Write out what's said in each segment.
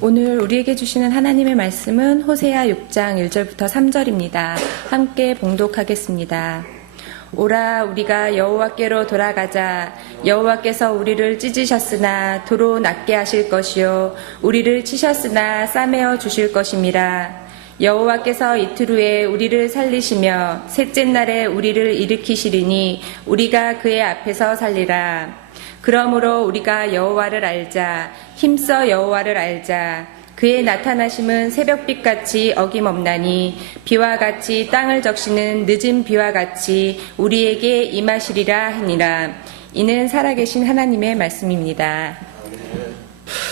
오늘 우리에게 주시는 하나님의 말씀은 호세아 6장 1절부터 3절입니다. 함께 봉독하겠습니다. 오라 우리가 여호와께로 돌아가자 여호와께서 우리를 찢으셨으나 도로 낫게 하실 것이요 우리를 치셨으나 싸매어 주실 것임이라 여호와께서 이틀 후에 우리를 살리시며 셋째 날에 우리를 일으키시리니 우리가 그의 앞에서 살리라 그러므로 우리가 여호와를 알자 힘써 여호와를 알자 그의 나타나심은 새벽빛 같이 어김없나니 비와 같이 땅을 적시는 늦은 비와 같이 우리에게 임하시리라 하니라 이는 살아계신 하나님의 말씀입니다.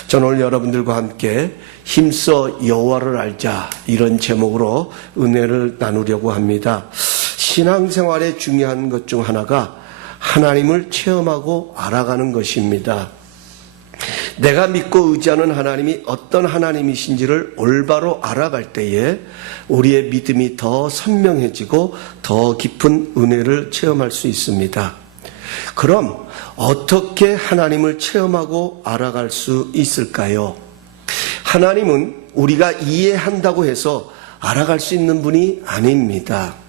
저는 오늘 여러분들과 함께 힘써 여호와를 알자 이런 제목으로 은혜를 나누려고 합니다. 신앙생활의 중요한 것 중 하나가 하나님을 체험하고 알아가는 것입니다. 내가 믿고 의지하는 하나님이 어떤 하나님이신지를 올바로 알아갈 때에 우리의 믿음이 더 선명해지고 더 깊은 은혜를 체험할 수 있습니다. 그럼 어떻게 하나님을 체험하고 알아갈 수 있을까요? 하나님은 우리가 이해한다고 해서 알아갈 수 있는 분이 아닙니다.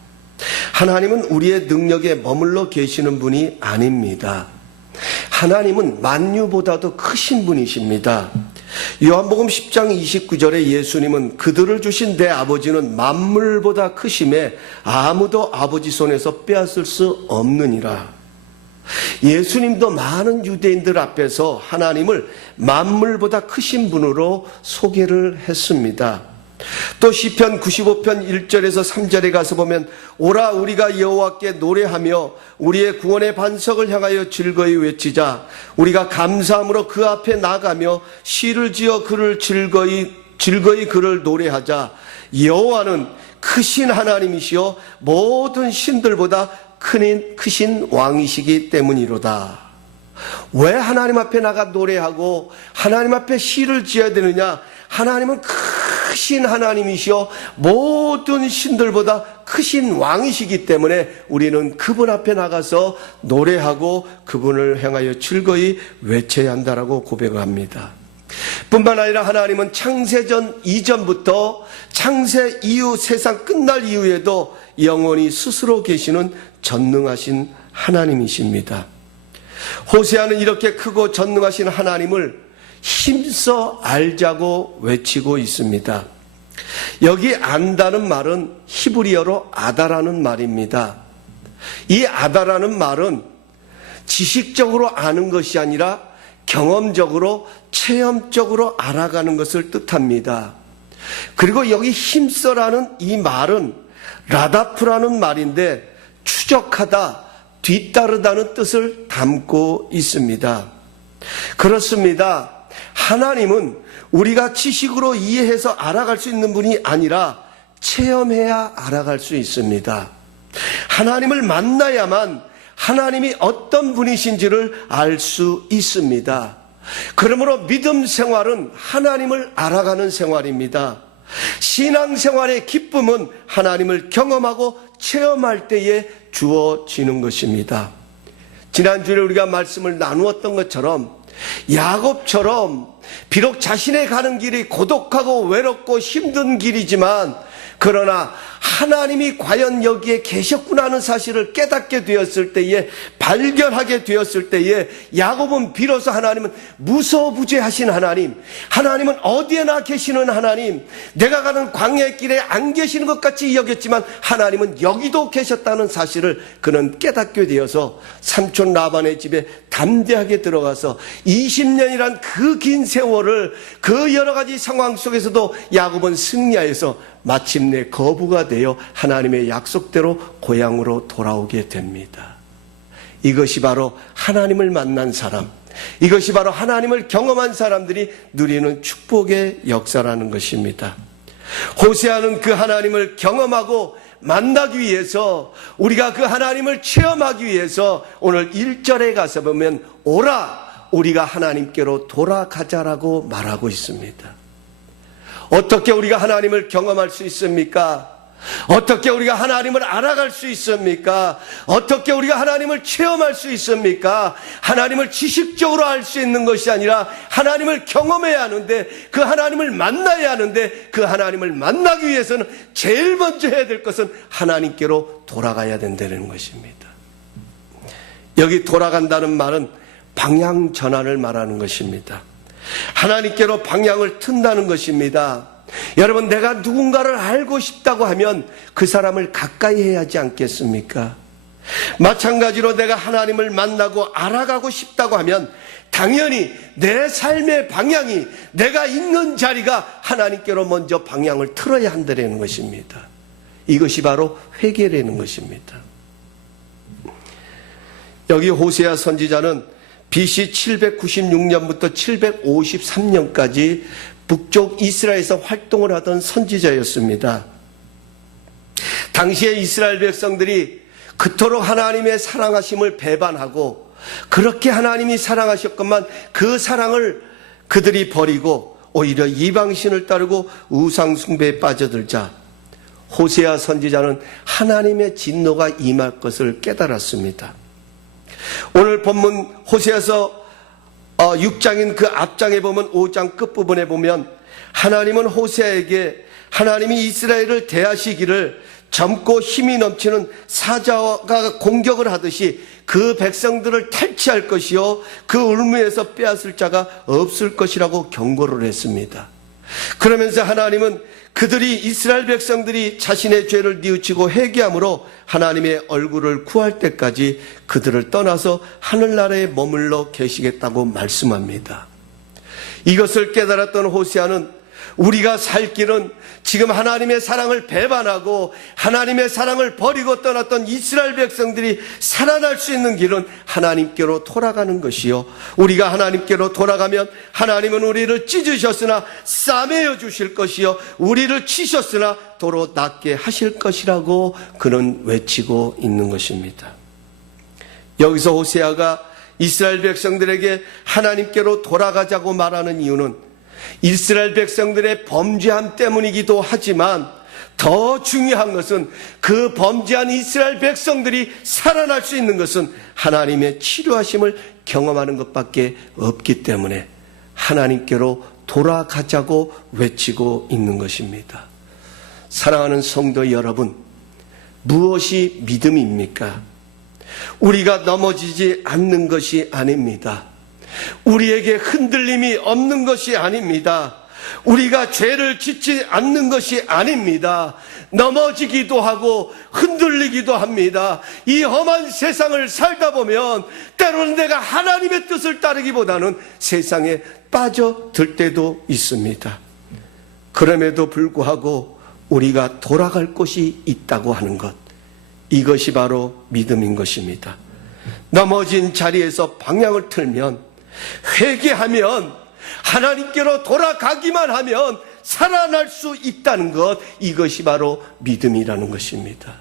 하나님은 우리의 능력에 머물러 계시는 분이 아닙니다. 하나님은 만유보다도 크신 분이십니다. 요한복음 10장 29절에 예수님은 그들을 주신 내 아버지는 만물보다 크심에 아무도 아버지 손에서 빼앗을 수 없느니라. 예수님도 많은 유대인들 앞에서 하나님을 만물보다 크신 분으로 소개를 했습니다. 또 시편 95편 1절에서 3절에 가서 보면 오라 우리가 여호와께 노래하며 우리의 구원의 반석을 향하여 즐거이 외치자 우리가 감사함으로 그 앞에 나가며 시를 지어 그를 즐거이 즐거이 그를 노래하자 여호와는 크신 하나님이시여 모든 신들보다 큰 크신 왕이시기 때문이로다. 왜 하나님 앞에 나가 노래하고 하나님 앞에 시를 지어야 되느냐? 하나님은 크신 하나님이시여 모든 신들보다 크신 왕이시기 때문에 우리는 그분 앞에 나가서 노래하고 그분을 향하여 즐거이 외쳐야 한다라고 고백합니다. 뿐만 아니라 하나님은 창세전 이전부터 창세 이후 세상 끝날 이후에도 영원히 스스로 계시는 전능하신 하나님이십니다. 호세아는 이렇게 크고 전능하신 하나님을 힘써 알자고 외치고 있습니다. 여기 안다는 말은 히브리어로 아다라는 말입니다. 이 아다라는 말은 지식적으로 아는 것이 아니라 경험적으로 체험적으로 알아가는 것을 뜻합니다. 그리고 여기 힘써라는 이 말은 라다프라는 말인데 추적하다, 뒤따르다는 뜻을 담고 있습니다. 그렇습니다. 하나님은 우리가 지식으로 이해해서 알아갈 수 있는 분이 아니라 체험해야 알아갈 수 있습니다. 하나님을 만나야만 하나님이 어떤 분이신지를 알 수 있습니다. 그러므로 믿음 생활은 하나님을 알아가는 생활입니다. 신앙 생활의 기쁨은 하나님을 경험하고 체험할 때에 주어지는 것입니다. 지난주에 우리가 말씀을 나누었던 것처럼 야곱처럼 비록 자신의 가는 길이 고독하고 외롭고 힘든 길이지만 그러나 하나님이 과연 여기에 계셨구나 하는 사실을 깨닫게 되었을 때에 발견하게 되었을 때에 야곱은 비로소 하나님은 무소부재하신 하나님 하나님은 어디에나 계시는 하나님 내가 가는 광야의 길에 안 계시는 것 같이 여겼지만 하나님은 여기도 계셨다는 사실을 그는 깨닫게 되어서 삼촌 라반의 집에 담대하게 들어가서 20년이란 그 긴 세월을 그 여러 가지 상황 속에서도 야곱은 승리하여서 마침내 거부가 되어 하나님의 약속대로 고향으로 돌아오게 됩니다. 이것이 바로 하나님을 만난 사람, 이것이 바로 하나님을 경험한 사람들이 누리는 축복의 역사라는 것입니다. 호세아는 그 하나님을 경험하고 만나기 위해서 우리가 그 하나님을 체험하기 위해서 오늘 1절에 가서 보면 오라 우리가 하나님께로 돌아가자라고 말하고 있습니다. 어떻게 우리가 하나님을 경험할 수 있습니까? 어떻게 우리가 하나님을 알아갈 수 있습니까? 어떻게 우리가 하나님을 체험할 수 있습니까? 하나님을 지식적으로 알 수 있는 것이 아니라 하나님을 경험해야 하는데 그 하나님을 만나야 하는데 그 하나님을 만나기 위해서는 제일 먼저 해야 될 것은 하나님께로 돌아가야 된다는 것입니다. 여기 돌아간다는 말은 방향 전환을 말하는 것입니다. 하나님께로 방향을 튼다는 것입니다. 여러분, 내가 누군가를 알고 싶다고 하면 그 사람을 가까이 해야 하지 않겠습니까? 마찬가지로 내가 하나님을 만나고 알아가고 싶다고 하면 당연히 내 삶의 방향이 내가 있는 자리가 하나님께로 먼저 방향을 틀어야 한다는 것입니다. 이것이 바로 회개라는 것입니다. 여기 호세아 선지자는 BC 796년부터 753년까지 북쪽 이스라엘에서 활동을 하던 선지자였습니다. 당시에 이스라엘 백성들이 그토록 하나님의 사랑하심을 배반하고 그렇게 하나님이 사랑하셨건만 그 사랑을 그들이 버리고 오히려 이방신을 따르고 우상숭배에 빠져들자 호세아 선지자는 하나님의 진노가 임할 것을 깨달았습니다. 오늘 본문 호세아서 6장인 그 앞장에 보면 5장 끝부분에 보면 하나님은 호세아에게 하나님이 이스라엘을 대하시기를 젊고 힘이 넘치는 사자가 공격을 하듯이 그 백성들을 탈취할 것이요 그 울무에서 빼앗을 자가 없을 것이라고 경고를 했습니다. 그러면서 하나님은 그들이 이스라엘 백성들이 자신의 죄를 뉘우치고 회개함으로 하나님의 얼굴을 구할 때까지 그들을 떠나서 하늘나라에 머물러 계시겠다고 말씀합니다. 이것을 깨달았던 호세아는 우리가 살 길은 지금 하나님의 사랑을 배반하고 하나님의 사랑을 버리고 떠났던 이스라엘 백성들이 살아날 수 있는 길은 하나님께로 돌아가는 것이요. 우리가 하나님께로 돌아가면 하나님은 우리를 찢으셨으나 싸매어 주실 것이요. 우리를 치셨으나 도로 낫게 하실 것이라고 그는 외치고 있는 것입니다. 여기서 호세아가 이스라엘 백성들에게 하나님께로 돌아가자고 말하는 이유는 이스라엘 백성들의 범죄함 때문이기도 하지만 더 중요한 것은 그 범죄한 이스라엘 백성들이 살아날 수 있는 것은 하나님의 치료하심을 경험하는 것밖에 없기 때문에 하나님께로 돌아가자고 외치고 있는 것입니다. 사랑하는 성도 여러분, 무엇이 믿음입니까? 우리가 넘어지지 않는 것이 아닙니다. 우리에게 흔들림이 없는 것이 아닙니다. 우리가 죄를 짓지 않는 것이 아닙니다. 넘어지기도 하고 흔들리기도 합니다. 이 험한 세상을 살다 보면 때로는 내가 하나님의 뜻을 따르기보다는 세상에 빠져들 때도 있습니다. 그럼에도 불구하고 우리가 돌아갈 곳이 있다고 하는 것. 이것이 바로 믿음인 것입니다. 넘어진 자리에서 방향을 틀면 회개하면 하나님께로 돌아가기만 하면 살아날 수 있다는 것 이것이 바로 믿음이라는 것입니다.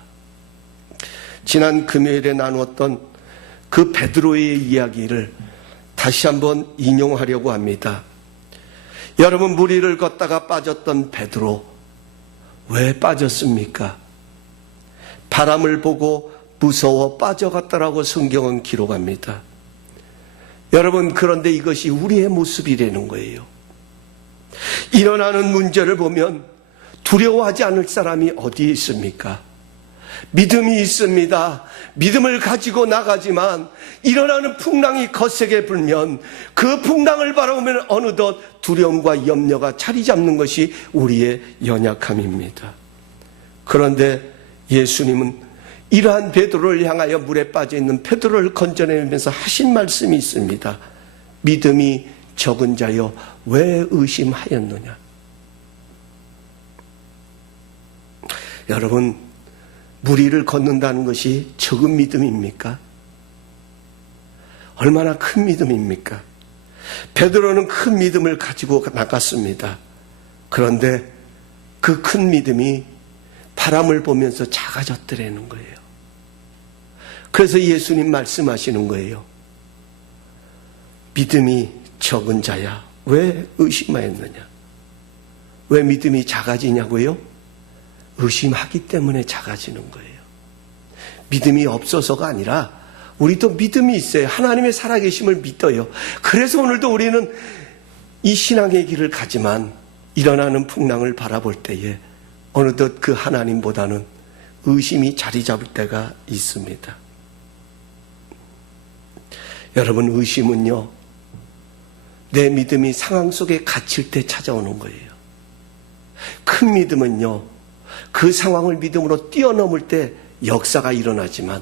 지난 금요일에 나누었던 그 베드로의 이야기를 다시 한번 인용하려고 합니다. 여러분 무리를 걷다가 빠졌던 베드로 왜 빠졌습니까? 바람을 보고 무서워 빠져갔다라고 성경은 기록합니다. 여러분, 그런데 이것이 우리의 모습이라는 거예요. 일어나는 문제를 보면 두려워하지 않을 사람이 어디에 있습니까? 믿음이 있습니다. 믿음을 가지고 나가지만 일어나는 풍랑이 거세게 불면 그 풍랑을 바라보면 어느덧 두려움과 염려가 자리 잡는 것이 우리의 연약함입니다. 그런데 예수님은 이러한 베드로를 향하여 물에 빠져 있는 베드로를 건져내면서 하신 말씀이 있습니다. 믿음이 적은 자여 왜 의심하였느냐? 여러분 무리를 걷는다는 것이 적은 믿음입니까? 얼마나 큰 믿음입니까? 베드로는 큰 믿음을 가지고 나갔습니다. 그런데 그 큰 믿음이 바람을 보면서 작아졌더라는 거예요. 그래서 예수님 말씀하시는 거예요. 믿음이 적은 자야. 왜 의심하였느냐? 왜 믿음이 작아지냐고요? 의심하기 때문에 작아지는 거예요. 믿음이 없어서가 아니라 우리도 믿음이 있어요. 하나님의 살아계심을 믿어요. 그래서 오늘도 우리는 이 신앙의 길을 가지만 일어나는 풍랑을 바라볼 때에 어느덧 그 하나님보다는 의심이 자리 잡을 때가 있습니다. 여러분, 의심은요, 내 믿음이 상황 속에 갇힐 때 찾아오는 거예요. 큰 믿음은요, 그 상황을 믿음으로 뛰어넘을 때 역사가 일어나지만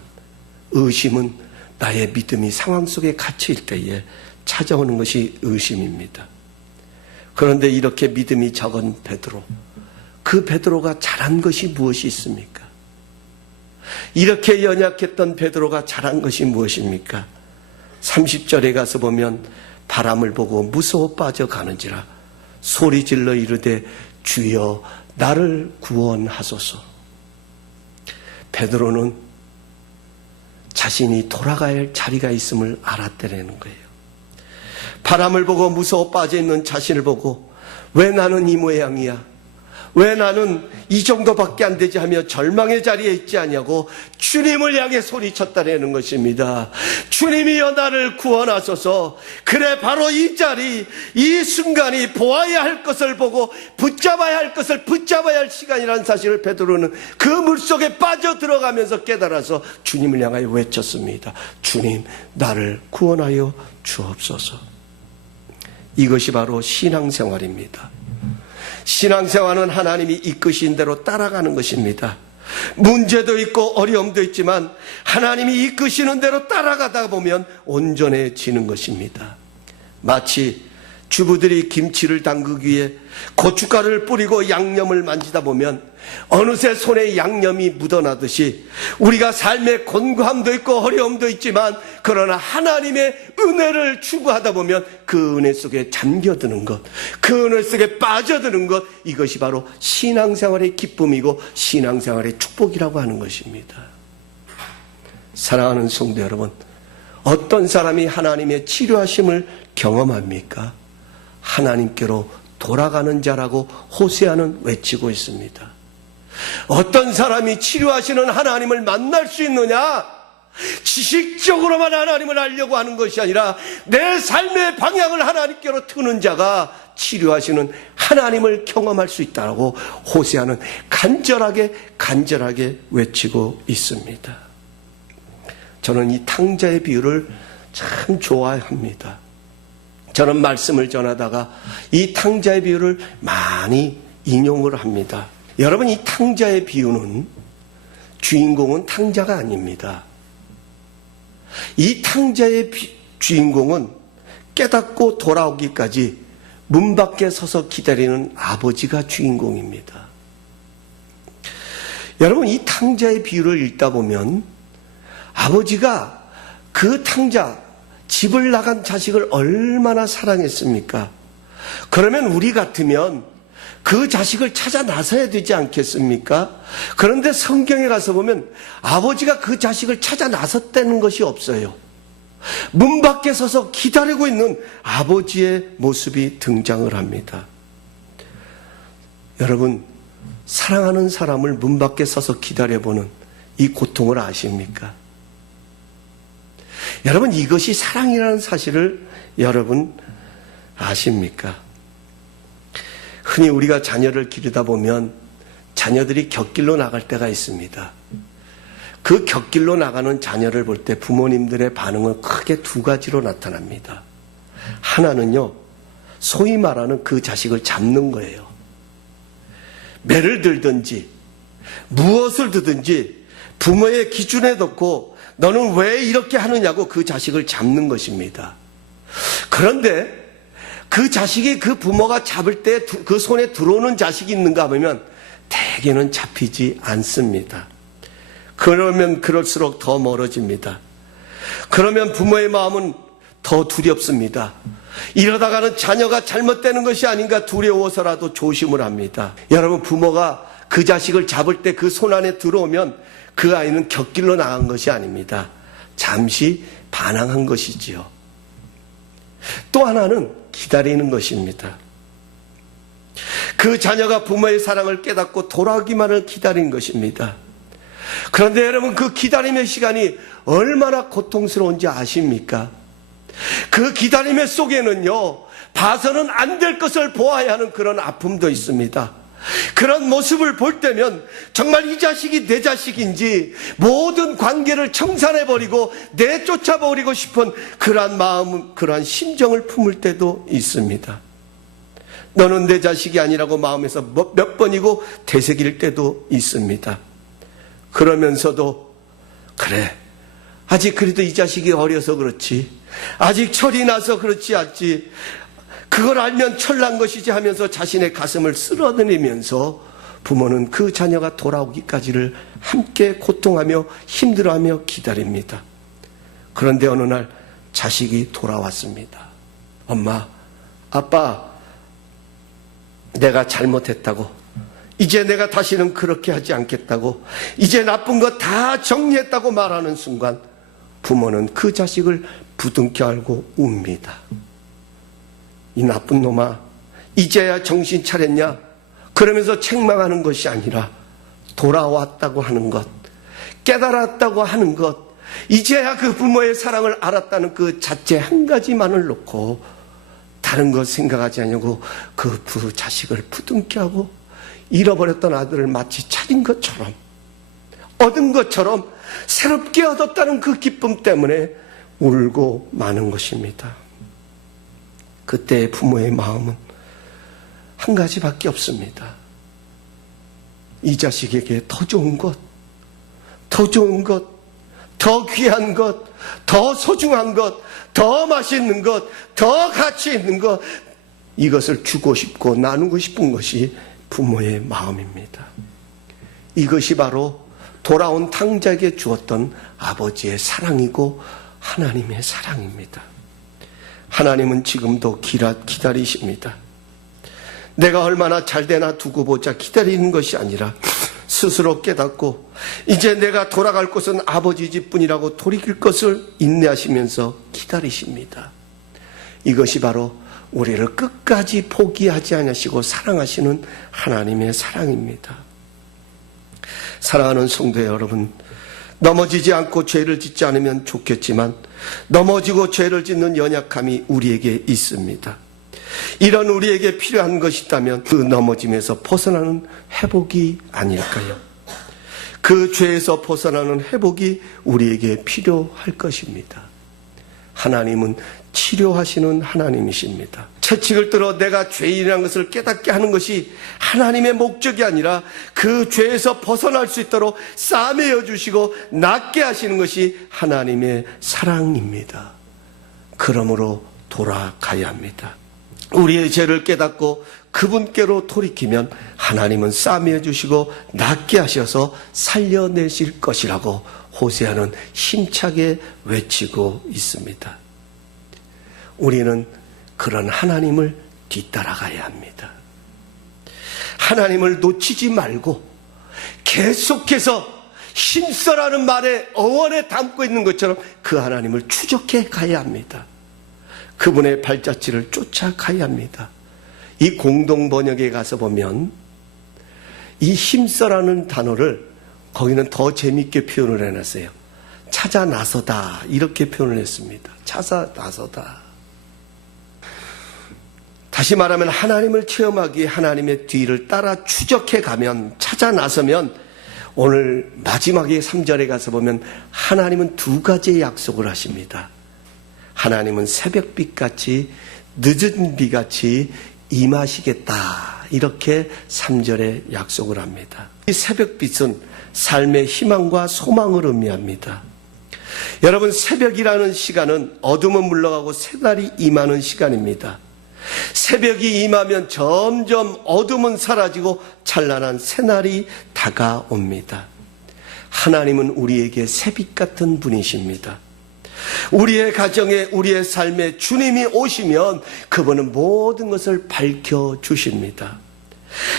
의심은 나의 믿음이 상황 속에 갇힐 때에 찾아오는 것이 의심입니다. 그런데 이렇게 믿음이 적은 베드로, 그 베드로가 잘한 것이 무엇이 있습니까? 이렇게 연약했던 베드로가 잘한 것이 무엇입니까? 30절에 가서 보면 바람을 보고 무서워 빠져가는지라 소리 질러 이르되 주여 나를 구원하소서. 베드로는 자신이 돌아가야 할 자리가 있음을 알았다는 거예요. 바람을 보고 무서워 빠져 있는 자신을 보고 왜 나는 이 모양이야? 왜 나는 이 정도밖에 안 되지 하며 절망의 자리에 있지 않냐고 주님을 향해 소리쳤다는 것입니다. 주님이여 나를 구원하소서. 그래 바로 이 자리, 이 순간이 보아야 할 것을 보고 붙잡아야 할 것을 붙잡아야 할 시간이라는 사실을 베드로는 그 물속에 빠져 들어가면서 깨달아서 주님을 향하여 외쳤습니다. 주님 나를 구원하여 주옵소서. 이것이 바로 신앙생활입니다. 신앙생활은 하나님이 이끄신 대로 따라가는 것입니다. 문제도 있고 어려움도 있지만 하나님이 이끄시는 대로 따라가다 보면 온전해지는 것입니다. 마치 주부들이 김치를 담그기 위해 고춧가루를 뿌리고 양념을 만지다 보면 어느새 손에 양념이 묻어나듯이 우리가 삶의 곤고함도 있고 어려움도 있지만 그러나 하나님의 은혜를 추구하다 보면 그 은혜 속에 잠겨드는 것, 그 은혜 속에 빠져드는 것, 이것이 바로 신앙생활의 기쁨이고 신앙생활의 축복이라고 하는 것입니다. 사랑하는 성도 여러분, 어떤 사람이 하나님의 치료하심을 경험합니까? 하나님께로 돌아가는 자라고 호세아는 외치고 있습니다. 어떤 사람이 치료하시는 하나님을 만날 수 있느냐? 지식적으로만 하나님을 알려고 하는 것이 아니라 내 삶의 방향을 하나님께로 트는 자가 치료하시는 하나님을 경험할 수 있다고 호세아는 간절하게 간절하게 외치고 있습니다. 저는 이 탕자의 비유를 참 좋아합니다. 저는 말씀을 전하다가 이 탕자의 비유를 많이 인용을 합니다. 여러분, 이 탕자의 비유는 주인공은 탕자가 아닙니다. 이 탕자의 비- 주인공은 깨닫고 돌아오기까지 문 밖에 서서 기다리는 아버지가 주인공입니다. 여러분, 이 탕자의 비유를 읽다 보면 아버지가 그 탕자, 집을 나간 자식을 얼마나 사랑했습니까? 그러면 우리 같으면 그 자식을 찾아 나서야 되지 않겠습니까? 그런데 성경에 가서 보면 아버지가 그 자식을 찾아 나섰다는 것이 없어요. 문 밖에 서서 기다리고 있는 아버지의 모습이 등장을 합니다. 여러분, 사랑하는 사람을 문 밖에 서서 기다려보는 이 고통을 아십니까? 여러분, 이것이 사랑이라는 사실을 여러분 아십니까? 흔히 우리가 자녀를 기르다 보면 자녀들이 곁길로 나갈 때가 있습니다. 그 곁길로 나가는 자녀를 볼 때 부모님들의 반응은 크게 두 가지로 나타납니다. 하나는요, 소위 말하는 그 자식을 잡는 거예요. 매를 들든지, 무엇을 드든지 부모의 기준에 놓고 너는 왜 이렇게 하느냐고 그 자식을 잡는 것입니다. 그런데 그 자식이 그 부모가 잡을 때 그 손에 들어오는 자식이 있는가 하면 대개는 잡히지 않습니다. 그러면 그럴수록 더 멀어집니다. 그러면 부모의 마음은 더 두렵습니다. 이러다가는 자녀가 잘못되는 것이 아닌가 두려워서라도 조심을 합니다. 여러분, 부모가 그 자식을 잡을 때 그 손 안에 들어오면 그 아이는 곁길로 나간 것이 아닙니다. 잠시 반항한 것이지요. 또 하나는 기다리는 것입니다. 그그 자녀가 부모의 사랑을 깨닫고 돌아오기만을 기다린 것입니다. 그런데 여러분 그 기다림의 시간이 얼마나 고통스러운지 아십니까? 그 기다림의 속에는요, 봐서는 안 될 것을 보아야 하는 그런 아픔도 있습니다. 그런 모습을 볼 때면 정말 이 자식이 내 자식인지 모든 관계를 청산해버리고 내쫓아버리고 싶은 그러한 마음, 그러한 심정을 품을 때도 있습니다. 너는 내 자식이 아니라고 마음에서 뭐, 몇 번이고 되새길 때도 있습니다. 그러면서도 그래 아직 그래도 이 자식이 어려서 그렇지 아직 철이 나서 그렇지 않지 그걸 알면 철난 것이지 하면서 자신의 가슴을 쓸어내리면서 부모는 그 자녀가 돌아오기까지를 함께 고통하며 힘들어하며 기다립니다. 그런데 어느 날 자식이 돌아왔습니다. 엄마, 아빠, 내가 잘못했다고. 이제 내가 다시는 그렇게 하지 않겠다고. 이제 나쁜 거 다 정리했다고 말하는 순간 부모는 그 자식을 부둥켜 알고 웁니다. 이 나쁜 놈아, 이제야 정신 차렸냐? 그러면서 책망하는 것이 아니라 돌아왔다고 하는 것, 깨달았다고 하는 것, 이제야 그 부모의 사랑을 알았다는 그 자체 한 가지만을 놓고 다른 것 생각하지 않냐고 그 부 자식을 부둥켜 하고 잃어버렸던 아들을 마치 찾은 것처럼 얻은 것처럼 새롭게 얻었다는 그 기쁨 때문에 울고 마는 것입니다. 그때 부모의 마음은 한 가지밖에 없습니다. 이 자식에게 더 좋은 것, 더 좋은 것, 더 귀한 것, 더 소중한 것, 더 맛있는 것, 더 가치 있는 것, 이것을 주고 싶고 나누고 싶은 것이 부모의 마음입니다. 이것이 바로 돌아온 탕자에게 주었던 아버지의 사랑이고 하나님의 사랑입니다. 하나님은 지금도 기다리십니다. 내가 얼마나 잘 되나 두고 보자 기다리는 것이 아니라 스스로 깨닫고 이제 내가 돌아갈 곳은 아버지 집뿐이라고 돌이킬 것을 인내하시면서 기다리십니다. 이것이 바로 우리를 끝까지 포기하지 않으시고 사랑하시는 하나님의 사랑입니다. 사랑하는 성도 여러분, 넘어지지 않고 죄를 짓지 않으면 좋겠지만 넘어지고 죄를 짓는 연약함이 우리에게 있습니다. 이런 우리에게 필요한 것이 있다면 그 넘어짐에서 벗어나는 회복이 아닐까요? 그 죄에서 벗어나는 회복이 우리에게 필요할 것입니다. 하나님은 치료하시는 하나님이십니다. 채찍을 들어 내가 죄인이라는 것을 깨닫게 하는 것이 하나님의 목적이 아니라 그 죄에서 벗어날 수 있도록 싸매어 주시고 낫게 하시는 것이 하나님의 사랑입니다. 그러므로 돌아가야 합니다. 우리의 죄를 깨닫고 그분께로 돌이키면 하나님은 싸매어 주시고 낫게 하셔서 살려내실 것이라고 호세아는 힘차게 외치고 있습니다. 우리는 그런 하나님을 뒤따라가야 합니다. 하나님을 놓치지 말고 계속해서 힘써라는 말에 어원에 담고 있는 것처럼 그 하나님을 추적해 가야 합니다. 그분의 발자취를 쫓아가야 합니다. 이 공동 번역에 가서 보면 이 힘써라는 단어를 거기는 더 재밌게 표현을 해놨어요. 찾아 나서다 이렇게 표현을 했습니다. 찾아 나서다. 다시 말하면 하나님을 체험하기 하나님의 뒤를 따라 추적해 가면 찾아 나서면 오늘 마지막에 3절에 가서 보면 하나님은 두 가지의 약속을 하십니다. 하나님은 새벽빛 같이 늦은 비 같이 임하시겠다. 이렇게 3절에 약속을 합니다. 이 새벽빛은 삶의 희망과 소망을 의미합니다. 여러분, 새벽이라는 시간은 어둠은 물러가고 새날이 임하는 시간입니다. 새벽이 임하면 점점 어둠은 사라지고 찬란한 새날이 다가옵니다. 하나님은 우리에게 새빛 같은 분이십니다. 우리의 가정에, 우리의 삶에 주님이 오시면 그분은 모든 것을 밝혀 주십니다.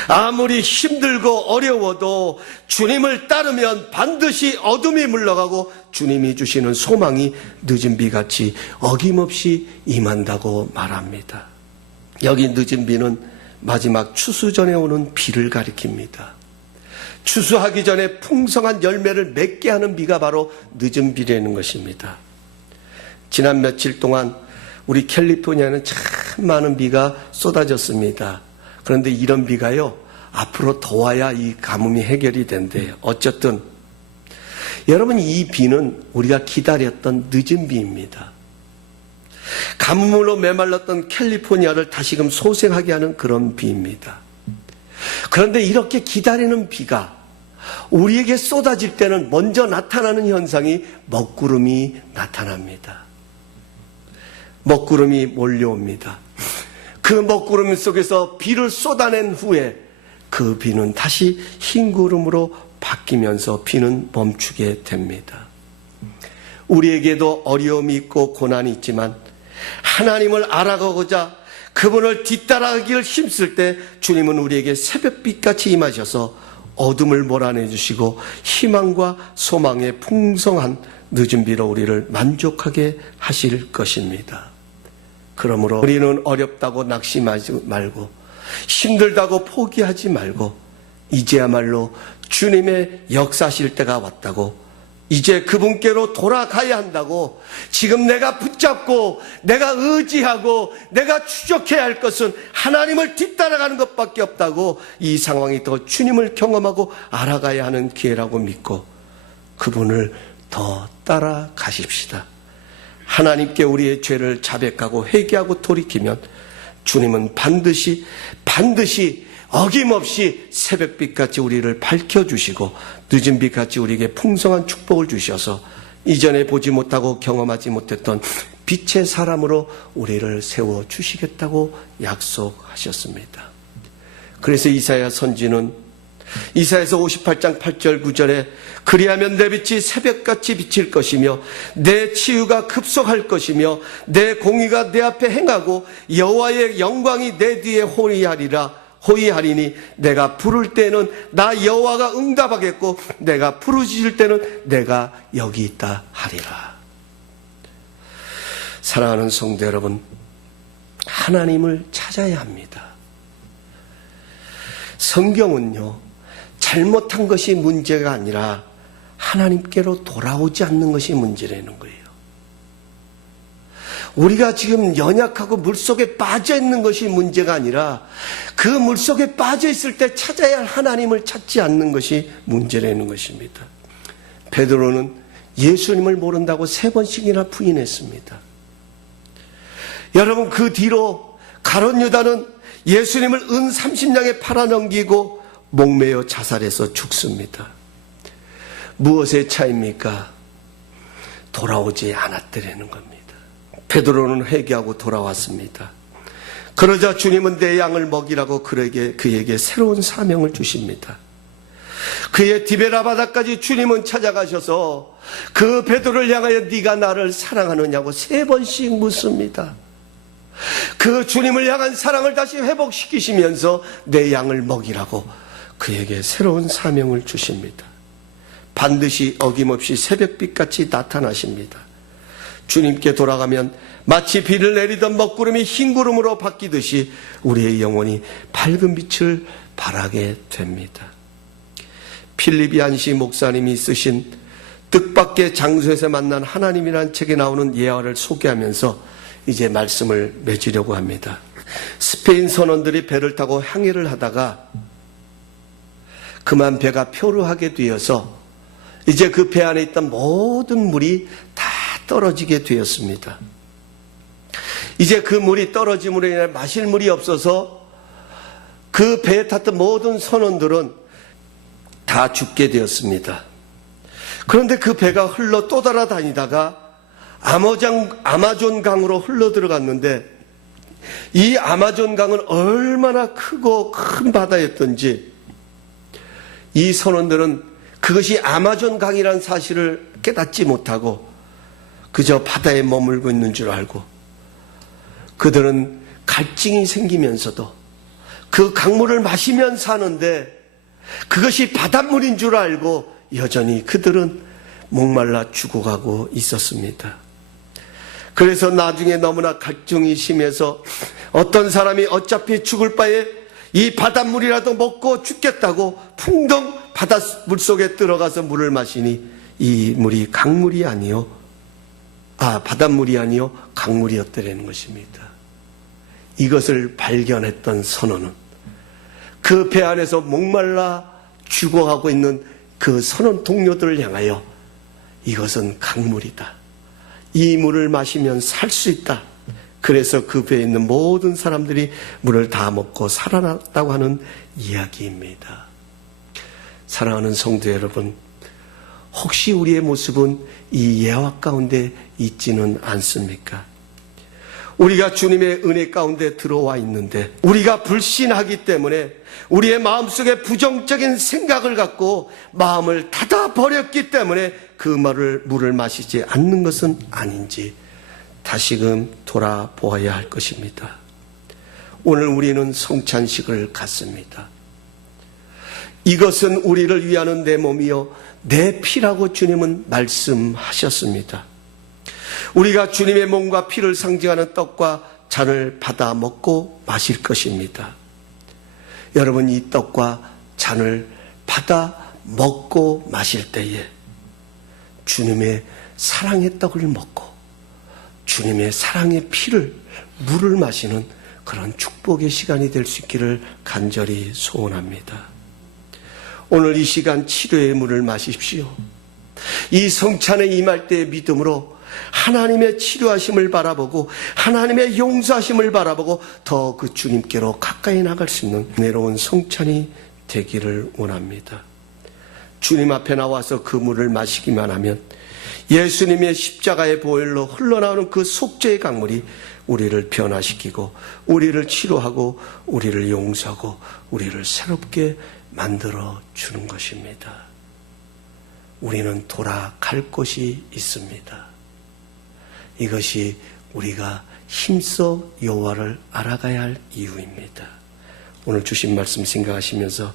아무리 힘들고 어려워도 주님을 따르면 반드시 어둠이 물러가고 주님이 주시는 소망이 늦은 비같이 어김없이 임한다고 말합니다. 여기 늦은 비는 마지막 추수 전에 오는 비를 가리킵니다. 추수하기 전에 풍성한 열매를 맺게 하는 비가 바로 늦은 비라는 것입니다. 지난 며칠 동안 우리 캘리포니아는 참 많은 비가 쏟아졌습니다. 그런데 이런 비가요, 앞으로 더 와야 이 가뭄이 해결이 된대요. 어쨌든, 여러분, 이 비는 우리가 기다렸던 늦은 비입니다. 가뭄으로 메말랐던 캘리포니아를 다시금 소생하게 하는 그런 비입니다. 그런데 이렇게 기다리는 비가 우리에게 쏟아질 때는 먼저 나타나는 현상이 먹구름이 나타납니다. 먹구름이 몰려옵니다. 그 먹구름 속에서 비를 쏟아낸 후에 그 비는 다시 흰 구름으로 바뀌면서 비는 멈추게 됩니다. 우리에게도 어려움이 있고 고난이 있지만 하나님을 알아가고자 그분을 뒤따라가기를 힘쓸 때 주님은 우리에게 새벽빛같이 임하셔서 어둠을 몰아내 주시고 희망과 소망의 풍성한 늦은 비로 우리를 만족하게 하실 것입니다. 그러므로 우리는 어렵다고 낙심하지 말고 힘들다고 포기하지 말고 이제야말로 주님의 역사실 때가 왔다고 이제 그분께로 돌아가야 한다고 지금 내가 붙잡고 내가 의지하고 내가 추적해야 할 것은 하나님을 뒤따라가는 것밖에 없다고 이 상황이 더 주님을 경험하고 알아가야 하는 기회라고 믿고 그분을 더 따라가십시다. 하나님께 우리의 죄를 자백하고 회개하고 돌이키면 주님은 반드시 반드시 어김없이 새벽빛같이 우리를 밝혀주시고 늦은 빛같이 우리에게 풍성한 축복을 주셔서 이전에 보지 못하고 경험하지 못했던 빛의 사람으로 우리를 세워 주시겠다고 약속하셨습니다. 그래서 이사야 선지는 이사에서 58장 8절 9절에 그리하면 내 빛이 새벽같이 비칠 것이며 내 치유가 급속할 것이며 내 공의가 내 앞에 행하고 여호와의 영광이 내 뒤에 호위하리라 호위하리니 내가 부를 때는 나 여호와가 응답하겠고 내가 부르짖을 때는 내가 여기 있다 하리라. 사랑하는 성도 여러분, 하나님을 찾아야 합니다. 성경은요, 잘못한 것이 문제가 아니라 하나님께로 돌아오지 않는 것이 문제라는 거예요. 우리가 지금 연약하고 물속에 빠져 있는 것이 문제가 아니라 그 물속에 빠져 있을 때 찾아야 할 하나님을 찾지 않는 것이 문제라는 것입니다. 베드로는 예수님을 모른다고 세 번씩이나 부인했습니다. 여러분 그 뒤로 가론 유다는 예수님을 은 30냥에 팔아넘기고 목매어 자살해서 죽습니다. 무엇의 차입니까? 돌아오지 않았더라는 겁니다. 베드로는 회개하고 돌아왔습니다. 그러자 주님은 내 양을 먹이라고 그에게 그에게 새로운 사명을 주십니다. 그의 디베라 바다까지 주님은 찾아가셔서 그 베드로를 향하여 네가 나를 사랑하느냐고 세 번씩 묻습니다. 그 주님을 향한 사랑을 다시 회복시키시면서 내 양을 먹이라고 그에게 새로운 사명을 주십니다. 반드시 어김없이 새벽빛같이 나타나십니다. 주님께 돌아가면 마치 비를 내리던 먹구름이 흰 구름으로 바뀌듯이 우리의 영혼이 밝은 빛을 발하게 됩니다. 필립 이 안시 목사님이 쓰신 뜻밖의 장소에서 만난 하나님이라는 책에 나오는 예화를 소개하면서 이제 말씀을 맺으려고 합니다. 스페인 선원들이 배를 타고 항해를 하다가 그만 배가 표류하게 되어서 이제 그 배 안에 있던 모든 물이 다 떨어지게 되었습니다. 이제 그 물이 떨어짐으로 인해 마실 물이 없어서 그 배에 탔던 모든 선원들은 다 죽게 되었습니다. 그런데 그 배가 흘러 또 따라다니다가 아마존, 아마존 강으로 흘러 들어갔는데 이 아마존 강은 얼마나 크고 큰 바다였던지 이 선원들은 그것이 아마존 강이라는 사실을 깨닫지 못하고 그저 바다에 머물고 있는 줄 알고 그들은 갈증이 생기면서도 그 강물을 마시면 사는데 그것이 바닷물인 줄 알고 여전히 그들은 목말라 죽어가고 있었습니다. 그래서 나중에 너무나 갈증이 심해서 어떤 사람이 어차피 죽을 바에 이 바닷물이라도 먹고 죽겠다고 풍덩 바닷물 속에 들어가서 물을 마시니 이 물이 강물이 아니요. 아, 바닷물이 아니요. 강물이었더라는 것입니다. 이것을 발견했던 선원은 그 배 안에서 목말라 죽어가고 있는 그 선원 동료들을 향하여 이것은 강물이다. 이 물을 마시면 살 수 있다. 그래서 그 배에 있는 모든 사람들이 물을 다 먹고 살아났다고 하는 이야기입니다. 사랑하는 성도 여러분, 혹시 우리의 모습은 이 예화 가운데 있지는 않습니까? 우리가 주님의 은혜 가운데 들어와 있는데 우리가 불신하기 때문에 우리의 마음속에 부정적인 생각을 갖고 마음을 닫아 버렸기 때문에 그 말을 물을 마시지 않는 것은 아닌지 다시금 돌아보아야 할 것입니다. 오늘 우리는 성찬식을 갖습니다. 이것은 우리를 위하는 내 몸이요 내 피라고 주님은 말씀하셨습니다. 우리가 주님의 몸과 피를 상징하는 떡과 잔을 받아 먹고 마실 것입니다. 여러분 이 떡과 잔을 받아 먹고 마실 때에 주님의 사랑의 떡을 먹고 주님의 사랑의 피를 물을 마시는 그런 축복의 시간이 될 수 있기를 간절히 소원합니다. 오늘 이 시간 치료의 물을 마십시오. 이 성찬에 임할 때의 믿음으로 하나님의 치료하심을 바라보고 하나님의 용서하심을 바라보고 더 그 주님께로 가까이 나갈 수 있는 내로운 성찬이 되기를 원합니다. 주님 앞에 나와서 그 물을 마시기만 하면 예수님의 십자가의 보혈로 흘러나오는 그 속죄의 강물이 우리를 변화시키고 우리를 치료하고 우리를 용서하고 우리를 새롭게 만들어 주는 것입니다. 우리는 돌아갈 곳이 있습니다. 이것이 우리가 힘써 여호와를 알아가야 할 이유입니다. 오늘 주신 말씀 생각하시면서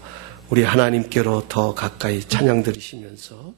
우리 하나님께로 더 가까이 찬양 드리시면서